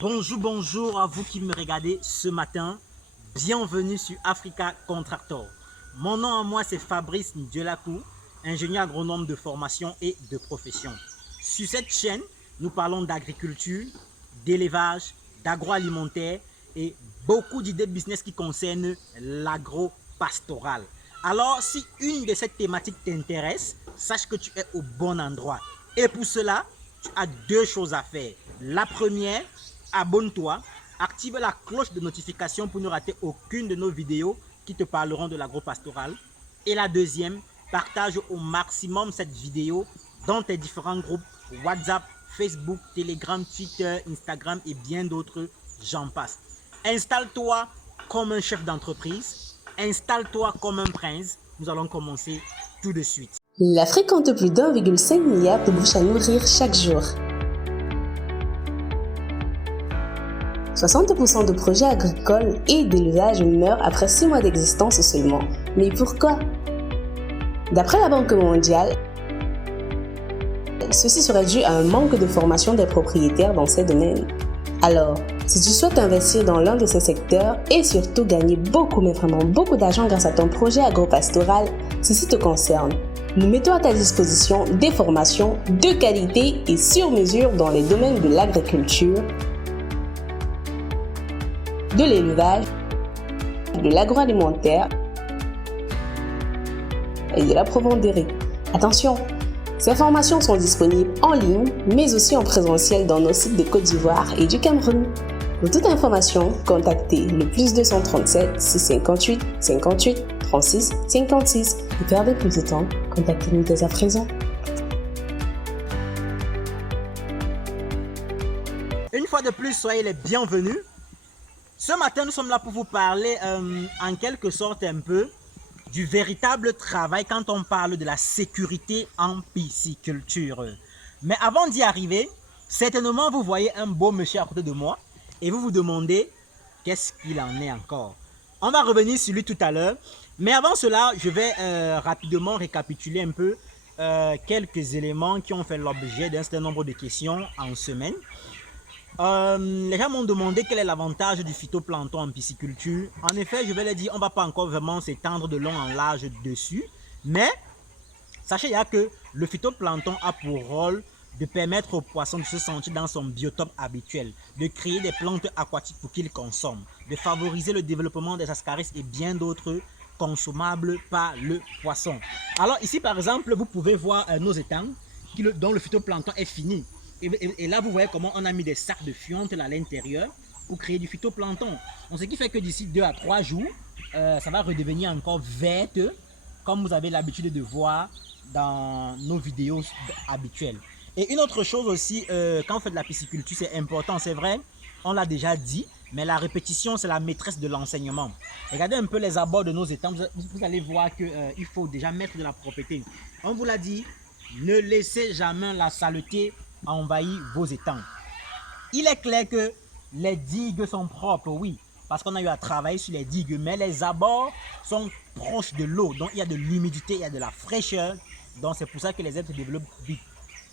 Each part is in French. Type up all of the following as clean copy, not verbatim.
Bonjour à vous qui me regardez ce matin. Bienvenue sur Africa Contractor. Mon nom à moi c'est Fabrice Ndielakou, ingénieur agronome de formation et de profession. Sur cette chaîne, nous parlons d'agriculture, d'élevage, d'agroalimentaire et beaucoup d'idées de business qui concernent l'agro-pastoral. Alors, si une de ces thématiques t'intéresse, sache que tu es au bon endroit. Et pour cela, tu as deux choses à faire. La première, abonne-toi, active la cloche de notification pour ne rater aucune de nos vidéos qui te parleront de l'agro-pastoral. Et la deuxième, partage au maximum cette vidéo dans tes différents groupes WhatsApp, Facebook, Telegram, Twitter, Instagram et bien d'autres, j'en passe. Installe-toi comme un chef d'entreprise, installe-toi comme un prince. Nous allons commencer tout de suite. L'Afrique compte plus d'1,5 milliard de bouches à nourrir chaque jour. 60% de projets agricoles et d'élevage meurent après 6 mois d'existence seulement. Mais pourquoi? D'après la Banque mondiale, ceci serait dû à un manque de formation des propriétaires dans ces domaines. Alors, si tu souhaites investir dans l'un de ces secteurs et surtout gagner beaucoup, mais vraiment beaucoup d'argent grâce à ton projet agropastoral, ceci te concerne. Nous mettons à ta disposition des formations de qualité et sur mesure dans les domaines de l'agriculture, de l'élevage, de l'agroalimentaire et de la provenderie. Attention, ces formations sont disponibles en ligne, mais aussi en présentiel dans nos sites de Côte d'Ivoire et du Cameroun. Pour toute information, contactez le +237 658 58 36 56. Ne perdez plus de temps, contactez-nous dès à présent. Une fois de plus, soyez les bienvenus. Ce matin, nous sommes là pour vous parler en quelque sorte un peu du véritable travail quand on parle de la sécurité en pisciculture. Mais avant d'y arriver, certainement vous voyez un beau monsieur à côté de moi et vous vous demandez qu'est-ce qu'il en est encore. On va revenir sur lui tout à l'heure, mais avant cela, je vais rapidement récapituler un peu quelques éléments qui ont fait l'objet d'un certain nombre de questions en semaine. Les gens m'ont demandé quel est l'avantage du phytoplancton en pisciculture. En effet, je vais leur dire, on ne va pas encore vraiment s'étendre de long en large dessus. Mais sachez que le phytoplancton a pour rôle de permettre aux poissons de se sentir dans son biotope habituel, de créer des plantes aquatiques pour qu'ils consomment, de favoriser le développement des ascaris et bien d'autres consommables par le poisson. Alors ici par exemple, vous pouvez voir nos étangs dont le phytoplancton est fini. Et là, vous voyez comment on a mis des sacs de fientes à l'intérieur pour créer du phytoplancton. Donc, ce qui fait que d'ici 2 à 3 jours, ça va redevenir encore verte, comme vous avez l'habitude de voir dans nos vidéos habituelles. Et une autre chose aussi, quand on fait de la pisciculture, c'est important, c'est vrai, on l'a déjà dit, mais la répétition, c'est la maîtresse de l'enseignement. Regardez un peu les abords de nos étangs, vous allez voir qu'il faut déjà mettre de la propreté. On vous l'a dit, ne laissez jamais la saleté envahir vos étangs. Il est clair que les digues sont propres, oui, parce qu'on a eu à travailler sur les digues, mais les abords sont proches de l'eau, donc il y a de l'humidité, il y a de la fraîcheur, donc c'est pour ça que les herbes se développent vite.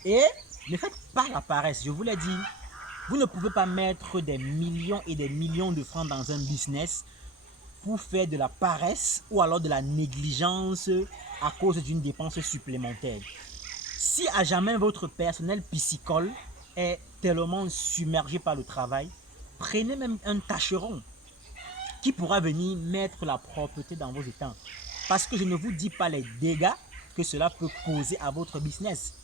Et ne faites pas la paresse, je vous l'ai dit, vous ne pouvez pas mettre des millions et des millions de francs dans un business pour faire de la paresse ou alors de la négligence à cause d'une dépense supplémentaire. Si à jamais votre personnel piscicole est tellement submergé par le travail, prenez même un tâcheron qui pourra venir mettre la propreté dans vos étangs. Parce que je ne vous dis pas les dégâts que cela peut causer à votre business.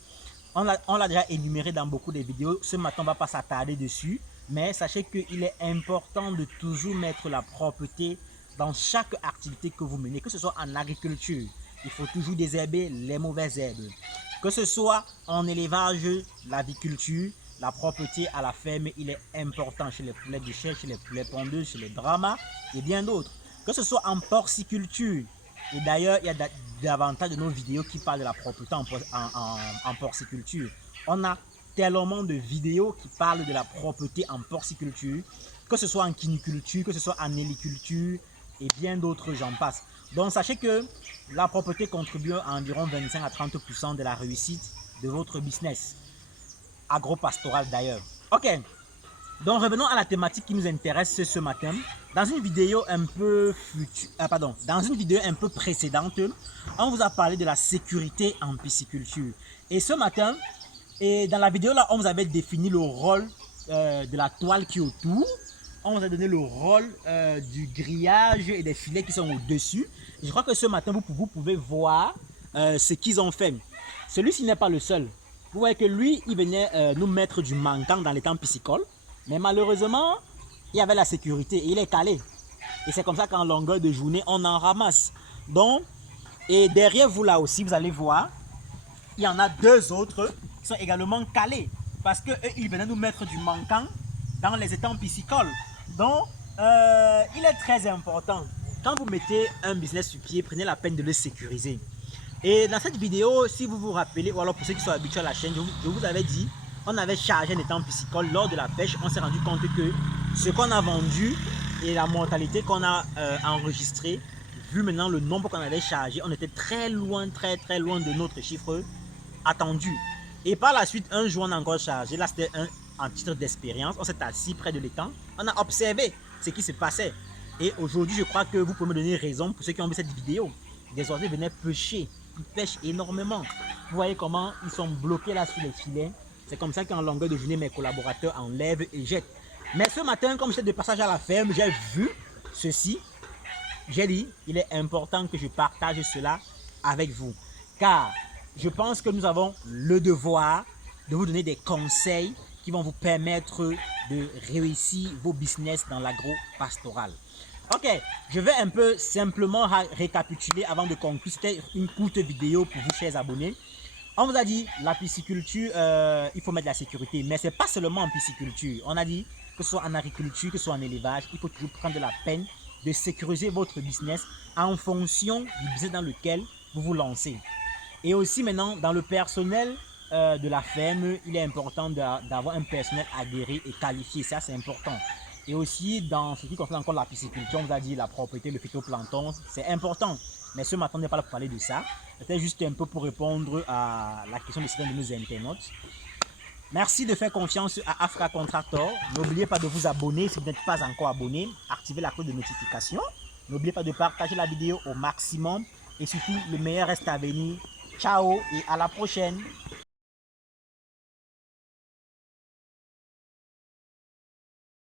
On l'a déjà énuméré dans beaucoup de vidéos. Ce matin, on ne va pas s'attarder dessus. Mais sachez qu'il est important de toujours mettre la propreté dans chaque activité que vous menez, que ce soit en agriculture. Il faut toujours désherber les mauvaises herbes. Que ce soit en élevage, l'aviculture, la propreté à la ferme, il est important chez les poulets de chair, chez les poulets pondeux, chez les dramas et bien d'autres. Que ce soit en porciculture, et d'ailleurs, il y a davantage de nos vidéos qui parlent de la propreté en porciculture. On a tellement de vidéos qui parlent de la propreté en porciculture, que ce soit en quiniculture, que ce soit en héliculture et bien d'autres, j'en passe. Donc sachez que la propreté contribue à environ 25 à 30% de la réussite de votre business, agro-pastoral d'ailleurs. Ok, Donc revenons à la thématique qui nous intéresse ce matin. Dans une vidéo un peu dans une vidéo un peu précédente, on vous a parlé de la sécurité en pisciculture. Et ce matin, dans la vidéo là, on vous avait défini le rôle de la toile qui est autour. On vous a donné le rôle du grillage et des filets qui sont au-dessus. Je crois que ce matin, vous pouvez voir ce qu'ils ont fait. Celui-ci n'est pas le seul. Vous voyez que lui, il venait nous mettre du manquant dans les temps piscicoles. Mais malheureusement, il y avait la sécurité et il est calé. Et c'est comme ça qu'en longueur de journée, on en ramasse. Donc, et derrière vous là aussi, vous allez voir, il y en a deux autres qui sont également calés. Parce qu'eux, ils venaient nous mettre du manquant dans les étangs piscicoles. Donc, il est très important. Quand vous mettez un business sur pied, prenez la peine de le sécuriser. Et dans cette vidéo, si vous vous rappelez, ou alors pour ceux qui sont habitués à la chaîne, je vous avais dit, on avait chargé un étang piscicole lors de la pêche. On s'est rendu compte que ce qu'on a vendu et la mortalité qu'on a enregistrée, vu maintenant le nombre qu'on avait chargé, on était très loin de notre chiffre attendu. Et par la suite, un jour, on a encore chargé. Là, c'était en titre d'expérience. On s'est assis près de l'étang. On a observé ce qui se passait. Et aujourd'hui, je crois que vous pouvez me donner raison pour ceux qui ont vu cette vidéo. Des oiseaux venaient pêcher. Ils pêchent énormément. Vous voyez comment ils sont bloqués là sur les filets. C'est comme ça qu'en longueur de journée, mes collaborateurs enlèvent et jettent. Mais ce matin, comme j'étais de passage à la ferme, j'ai vu ceci. J'ai dit, il est important que je partage cela avec vous. Car je pense que nous avons le devoir de vous donner des conseils qui vont vous permettre de réussir vos business dans l'agro-pastoral. Ok, je vais un peu simplement récapituler avant de conclure. C'était une courte vidéo pour vous, chers abonnés. On vous a dit, la pisciculture, il faut mettre de la sécurité. Mais ce n'est pas seulement en pisciculture. On a dit que ce soit en agriculture, que ce soit en élevage, il faut toujours prendre de la peine de sécuriser votre business en fonction du business dans lequel vous vous lancez. Et aussi maintenant, dans le personnel de la ferme, il est important d'avoir un personnel aguerri et qualifié. Ça, c'est important. Et aussi, dans ce qui concerne encore la pisciculture, on vous a dit la propriété, le phytoplancton, c'est important. Mais ce matin, on n'est pas là pour parler de ça. C'était juste un peu pour répondre à la question de certains de nos internautes. Merci de faire confiance à Afra Contractor. N'oubliez pas de vous abonner si vous n'êtes pas encore abonné. Activez la cloche de notification. N'oubliez pas de partager la vidéo au maximum. Et surtout, le meilleur reste à venir. Ciao et à la prochaine.